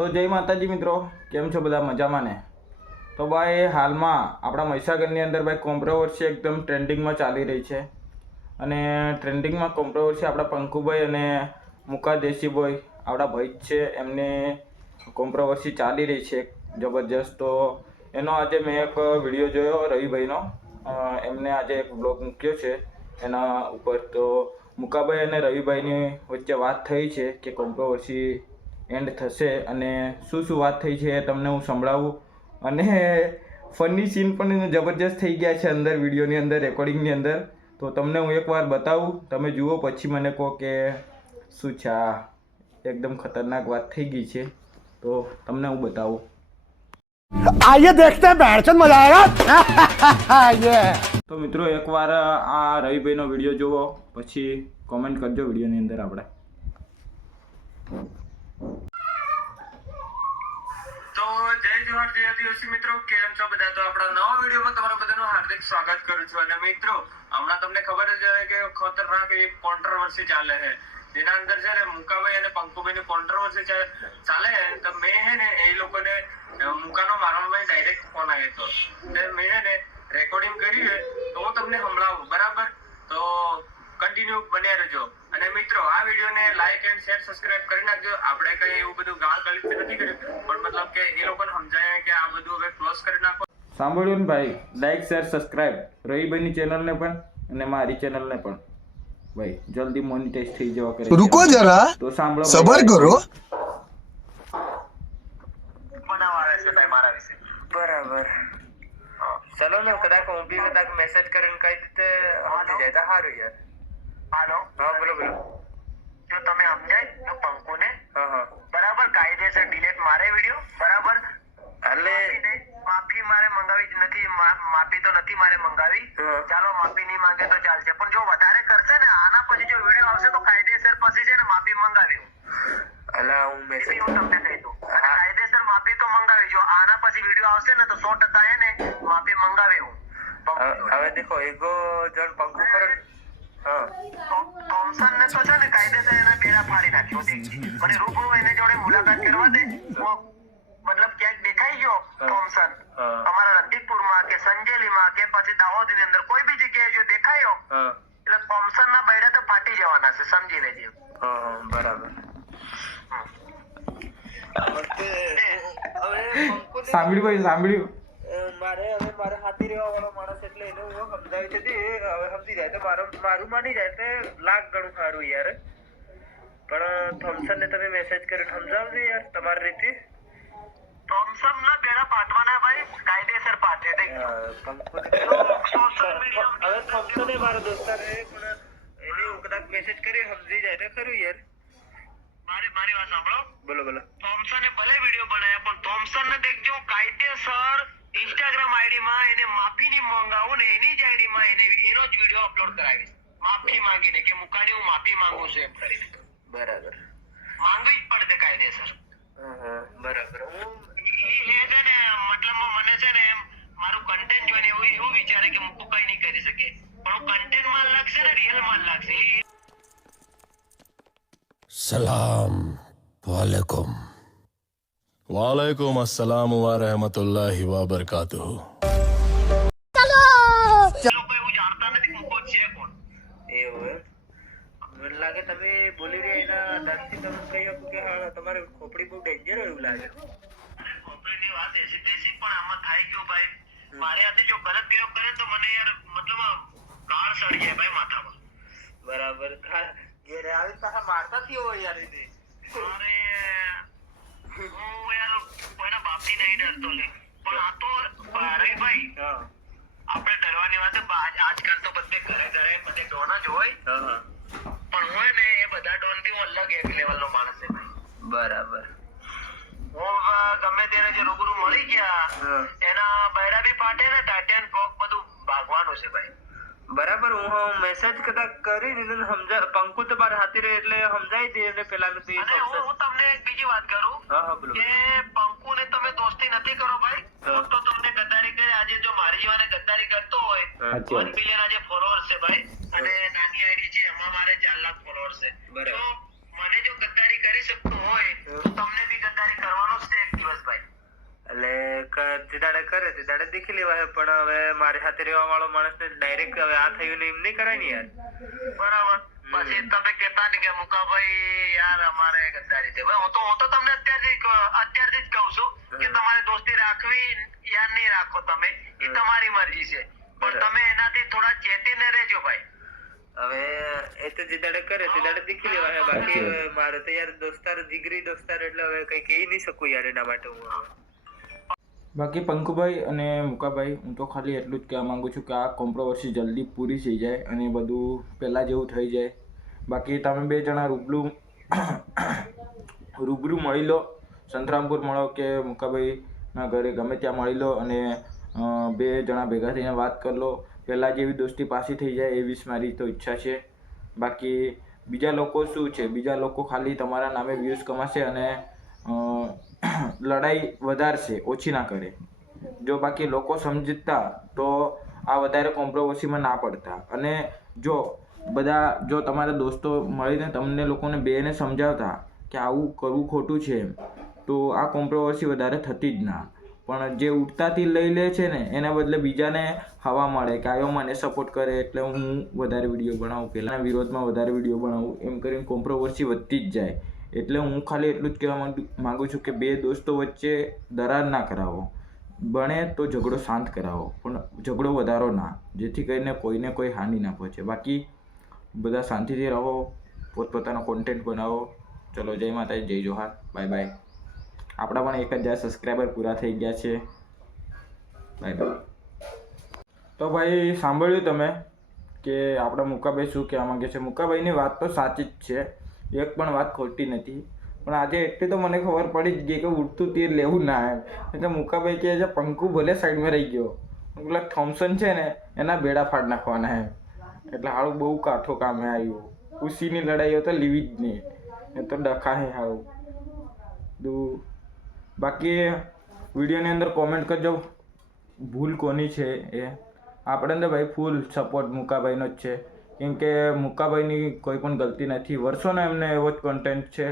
તો જય માતાજી મિત્રો, કેમ છો બધા? મજામાં ને? તો ભાઈ હાલમાં આપણા મહીસાગરની અંદર ભાઈ કોન્ટ્રોવર્સી એકદમ ટ્રેન્ડિંગમાં ચાલી રહી છે. અને ટ્રેન્ડિંગમાં કોન્ટ્રોવર્સી આપણા પંકુભાઈ અને મુકા દેશીભાઈ આપણા ભાઈ છે, એમને કોન્ટ્રોવર્સી ચાલી રહી છે જબરજસ્ત. તો એનો આજે મેં એક વિડીયો જોયો રવિભાઈનો, એમને આજે એક બ્લોગ મૂક્યો છે એના ઉપર. તો મુકાભાઈ અને રવિભાઈની વચ્ચે વાત થઈ છે કે કોન્ટ્રોવર્સી એન્ડ થશે અને શું વાત થઈ છે એ તમને હું સંભળાવું. અને ફની સીન પણ જબરજસ્ત થઈ ગયા છે અંદર વિડીયોની અંદર, રેકોર્ડિંગની અંદર. તો તમને હું એકવાર બતાવું, તમે જુઓ પછી મને કહો કે શું છે. આ એકદમ ખતરનાક વાત થઈ ગઈ છે, તો તમને હું બતાવું. आइए देखते हैं बैठचंद मजा आएगा। તો મિત્રો એકવાર આ રવિભાઈનો વિડીયો જુઓ, પછી કોમેન્ટ કરજો વિડીયોની અંદર. આપણે તો જય જવાહર જય આદિવાસી મિત્રો, કેમ છો બધા? તો આપણા નવા વિડીયોમાં તમારા બધાનું હાર્દિક સ્વાગત કરું છું. અને મિત્રો હમણાં તમને ખબર જ છે કે ખતરનાક એક કોન્ટ્રોવર્સી ચાલે છે, જેના અંદર છે ને મુકાભાઈ અને પંકુભાઈની કોન્ટ્રોવર્સી ચાલે. તો મેં હે ને એ લોકોને મુકાનો મારવાનો ડાયરેક્ટ ફોન આવ્યો હતો, મેં હે ને રેકોર્ડિંગ કરી છે, તો હું તમને સંભળાવું, બરાબર? તો કન્ટિન્યુ બન્યા રહેજો. અને મિત્રો આ વિડીયોને લાઈક એન્ડ શેર સબસ્ક્રાઇબ કરી નાખજો. આપણે કઈ એવું બધું ગાળ ગલિત નથી કર્યું, પણ મતલબ કે એ લોકોને સમજાય કે આ બધું હવે ક્લોઝ કરી નાખો. સાંભળ્યું ને ભાઈ? લાઈક શેર સબસ્ક્રાઇબ રવિભાઈની ચેનલને પણ અને મારી ચેનલને પણ ભાઈ જલ્દી મોનેટાઈઝ થઈ જવા કરે. रुको जरा, તો સાંભળો, सबर करो. બનાવવા આવે છે ભાઈ મારા વિશે, બરાબર? ચલો ને કદાચ હું બી કદાચ મેસેજ કરીને કઈ રીતે સમજી જાય તો સારું યાર. હાલો, હા બોલો બોલો. જો તમે સમજાય તો પંકુને બરાબર કાયદેસર ડિલીટ મારે વિડિયો, બરાબર? એટલે માફી મારે મંગાવી નથી, માફી તો નથી મારે મંગાવી. ચાલો માફી નહીં માંગે તો ચાલશે, પણ જો વધારે કરશે ને આના પછી જો વિડિયો આવશે તો કાયદેસર પછી છે ને માફી મંગાવી. અલા હું મેસેજ હું તમને કહી દઉં, કાયદેસર માફી તો મંગાવી. જો આના પછી વિડિયો આવશે ને તો 100% હે ને માફી મંગાવી હું. હવે દેખો એગો જણ પંકુ કરે થોમસન ને તો છે ને કાયદેસર એના બેડા ફાડી નાખ્યો. મને રૂબરૂ એને જોડે મુલાકાત કરવા દે. મતલબ ક્યાંક દેખાઈ ગયો થોમસન અમારા રણજીતપુરમાં કે સંજેલીમાં કે પછી દાહોદની અંદર કોઈ બી જગ્યાએ જો દેખાયો એટલે થોમસન ના બેડા તો ફાટી જવાના છે, સમજી લેજે. બરાબર. સાંભળ્યું ભાઈ, સાંભળ્યું? મારે હાથી રહેવા વાળો માણસ એટલે એને હું સમજાવી છે, હવે સમજી જાય તો મારું માની જાય તો લાખ ગણું સારું યાર. પણ થોમસન ને તમે મેસેજ કરીને સમજાવજો યાર તમારી રીતે. થોમસન ના બેડા પાટવાના ભાઈ, કાયદેસર પાટે. હવે થોમસન મારો દોસ્તાર છે, પણ એને હું કદાચ મેસેજ કરી સમજી જાય તો ખરું યાર. મારી વાત સાંભળો. બોલો બોલો. થોમસને ભલે વિડીયો બનાવ્યા, પણ થોમસન ને દેખજો કાયદેસર ઇન્સ્ટાગ્રામ આઈડી માં એને માફી ની માંગાવું ને એની જ આઈડી માં એનો જ વિડીયો અપલોડ કરાવીશ, માફી માંગીને કે મુકાની હું માફી માંગુ છું એમ કરીને. બરાબર, માંગવી જ પડશે કાયદેસર. બરાબર. હું એ છે ને મતલબમાં મને છે ને મારું કન્ટેન્ટ જોઈને એવું વિચારે કે મુકુ કઈ નહીં કરી શકે, પણ હું કન્ટેન્ટ માં લાગશે ને રિયલ માં લાગશે. सलाम वालेकुम. वालेकुम अस्सलाम व रहमतुल्लाहि व बरकातुहू. લોકો એવું જાણતા નથી મુકો છે કોણ. એવું મને લાગે તમે બોલી રહ્યા એના દાંતથી તમે કહી શકો કે હા તમારે ખોપડી બહુ ડેન્જર એવું લાગે. ખોપડીની વાત એસી તેસી, પણ આમાં થાય કેવું ભાઈ, મારે હાથે જો ગલત પ્રયોગ કરે તો મને યાર મતલબ ગાળ સડી જાય ભાઈ માથામાં. બરાબર. ઘેરે આવી પાછા મારતા થયો હોય યાર એને. અરે હું યાર કોઈના બાપથી નહીં ડરતો લે, પણ આ તો રવિભાઈ આપણે ડરવાની વાત આજકાલ તો બધે ઘરે બધે ડોન જ હોય, પણ હોય ને એ બધા ડોન થી હું અલગ એક લેવલ નો માણસ છે ભાઈ. બરાબર. હું ગમે ત્યારે જે રૂબરૂ મળી ગયા એના બૈરા બી પાટે ને ટાટિયન પોક બધું ભાગવાનું છે ભાઈ. બરાબર. હું મેસેજ કદાચ કરી દીધું સમજા, પંકુ તો બાર હાથી રહે એટલે સમજાઈ દે એટલે પેલા હું તમને એક બીજી વાત કરું કે પંકુ ને તમે દોસ્તી નથી કરો ભાઈ, તો તમને ગદ્દારી કરે. આજે જો મારી જીવાને ગદ્દારી કરતો હોય, 1 બિલિયન આજે ફોલોઅર્સ છે ભાઈ, અને નાની આઈડી છે એમાં મારે 4 લાખ ફોલોઅર્સ છે. તો મને જો ગદ્દારી કરી શકતો હોય તો તમને બી ગદ્દારી કરવાનો જે દાડે કરે તે દાડે દેખી લેવા પણ હવે મારી સાથે રહેવા વાળો માણસને ડાયરેક્ટ હવે આ થયું ને એમ નહીં કરાય ને યાર. બરાબર. પછી તમે કહેતા ને કે મુકાભાઈ યાર અમારે ગદ્દારી છે. હું તો તમને અત્યારથી જ કહું છું કે તમારે દોસ્તી રાખવી યાર નહીં રાખો તમે એ તમારી મરજી છે પણ તમે એનાથી થોડા ચેતીને રહેજો ભાઈ. હવે એ તો જે દાડે કરે તે દાડે દેખી લેવા. બાકી મારે તો યાર દોસ્તાર જીગરી દોસ્તાર એટલે હવે કઈ કહી નહીં શકું યાર એના માટે હું. બાકી પંકુભાઈ અને મુકાભાઈ હું તો ખાલી એટલું જ કહેવા માગું છું કે આ કોન્ટ્રોવર્સી જલ્દી પૂરી થઈ જાય અને બધું પહેલાં જેવું થઈ જાય. બાકી તમે બે જણા રૂબરૂ મળી લો, સંતરામપુર મળો કે મુકાભાઈના ઘરે ગમે ત્યાં મળી લો અને બે જણા ભેગા થઈને વાત કરી લો. પહેલાં જેવી દોસ્તી પાછી થઈ જાય એવી જ મારી તો ઈચ્છા છે. બાકી બીજા લોકો શું છે, બીજા લોકો ખાલી તમારા નામે વ્યૂઝ કમાશે અને લડાઈ વધારશે, ઓછી ના કરે. જો બાકી લોકો સમજતા તો આ વધારે કોન્ટ્રોવર્સીમાં ના પડતા. અને જો તમારા દોસ્તો મળીને તમને લોકોને બેને સમજાવતા કે આવું કરવું ખોટું છે તો આ કોન્ટ્રોવર્સી વધારે થતી જ ના. પણ જે ઉઠતાથી લઈ લે છે ને એના બદલે બીજાને હવા મળે કે આયો મને સપોર્ટ કરે એટલે હું વધારે વિડીયો બનાવું, પહેલાંના વિરોધમાં વધારે વિડીયો બનાવું, એમ કરીને કોન્ટ્રોવર્સી વધતી જ જાય. એટલે હું ખાલી એટલું જ કહેવા માગું છું કે બે દોસ્તો વચ્ચે દરાર ના કરાવો. બને તો ઝઘડો શાંત કરાવો પણ ઝઘડો વધારો ના, જેથી કરીને કોઈને કોઈ હાનિ ના પહોંચે. બાકી બધા શાંતિથી રહો, પોતપોતાનો કોન્ટેન્ટ બનાવો. ચલો, જય માતાજી, જય જોહાર, બાય બાય. આપણા પણ 1000 સબસ્ક્રાઈબર પૂરા થઈ ગયા છે. Bye bye. તો ભાઈ સાંભળ્યું તમે કે આપણા મુકાભાઈ શું કહેવા માંગે છે. મુકાભાઈની વાત તો સાચી જ છે, એક પણ વાત ખોટી નથી. પણ આજે એટલી તો મને ખબર પડી જ ગઈ કે ઉડતું તીર લેવું ના એમ. એટલે મુકાભાઈ કહે છે પંકુ ભલે સાઈડમાં રહી ગયો, પેલા થોમ્સન છે ને એના બેડા ફાડ નાખવાના એમ. એટલે હાળું બહુ કાઠો કામે આવ્યું. ઉસીની લડાઈઓ તો લેવી જ નહીં, એ તો ડખા હે હાળું. બાકી વિડીયોની અંદર કોમેન્ટ કરજો ભૂલ કોની છે એ. આપણે તો ભાઈ ફૂલ સપોર્ટ મુકાભાઈનો જ છે, કેમ કે મુકાભાઈની કોઈ પણ ગલતી નથી. વર્ષોનો એમને એવો જ કોન્ટેન્ટ છે,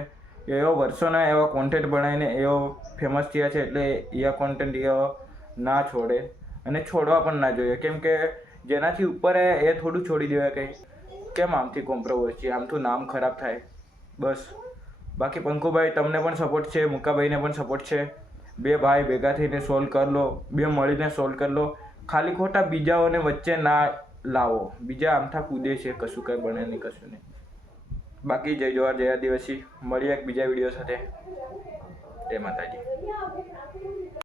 વર્ષોના એવા કોન્ટેન્ટ બનાવીને એવો ફેમસ થયા છે. એટલે એ કોન્ટેન્ટ એ ના છોડે અને છોડવા પણ ના જોઈએ, કેમ કે જેનાથી ઉપર એ થોડું છોડી દેવાય. કંઈ કેમ આમથી કોન્ટ્રોવર્સી, આમથી નામ ખરાબ થાય બસ. બાકી પંકુભાઈ તમને પણ સપોર્ટ છે, મુકાભાઈને પણ સપોર્ટ છે. બે ભાઈ ભેગા થઈને સોલ્વ કરી લો, બે મળીને સોલ્વ કરી લો. ખાલી ખોટા બીજાઓને વચ્ચે ના લાવો. બીજા આમથા કૂદે છે, કશું કંઈ બને નહીં, કશું નહીં. બાકી જય જોહાર, જય આદિવાસી. મળીએ એક બીજા વિડીયો સાથે. જય માતાજી.